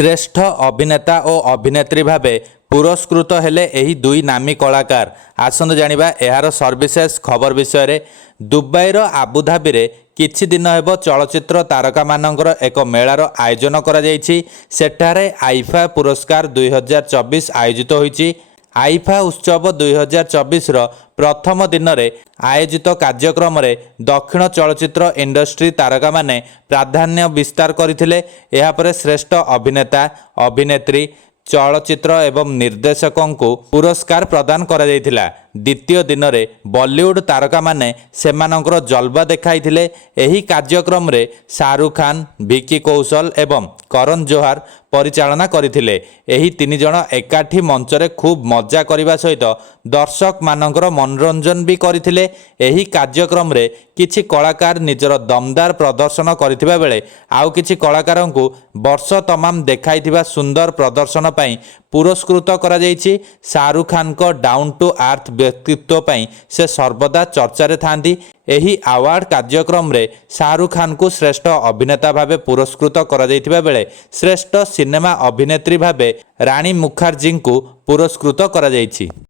श्रेष्ठ अभिनेता और अभिनेत्री भावे पुरस्कृत हेले एही दुई नामी कलाकार। आसंतु जानिबा एहार सर्विसेस खबर विषय रे। दुबईर आबुधाबी रे किछि दिन हेबो चलचित्र तारका मानकर एक मेलार आयोजन करा जायछि। सेठारे आईफा पुरस्कार 2024 आयोजित होईछि। आईफा उत्सव 2024 प्रथम दिन में आयोजित कार्यक्रम रे दक्षिण चलचित्र इंडस्ट्री तारका माने प्राधान्य विस्तार करथिले। एहा परे श्रेष्ठ अभिनेता अभिनेत्री चलचित्र एवं निर्देशकों को पुरस्कार प्रदान करा जायथिला। द्वितीय दिन में बॉलीवुड तारका माने सेमानकर जलवा देखाइथिले। एही कार्यक्रम रे शाहरुख खान, विकी कौशल एवं करण जोहार परिचालना करथिले। एही तीन जण एकाठी मंच रे खूब मजा करने सहित दर्शक मानकर मनोरंजन भी करथिले। एही कार्यक्रम रे किछि कलाकार निजर दमदार प्रदर्शन करथिबा बेले आउ किछि कलाकारों को वर्ष तमाम देखाइथिबा सुंदर प्रदर्शन पई पुरस्कृत करा जायछि। शाहरुख खान को डाउन टू अर्थ व्यक्तित्व पई से सर्वदा चर्चा रे थांती। एही अवार्ड कार्यक्रम रे शाहरुख खान को श्रेष्ठ अभिनेता भावे पुरस्कृत करा जायथिबा बेले श्रेष्ठ सिनेमा अभिनेत्री भावे रानी मुखर्जी को पुरस्कृत करा जायछि।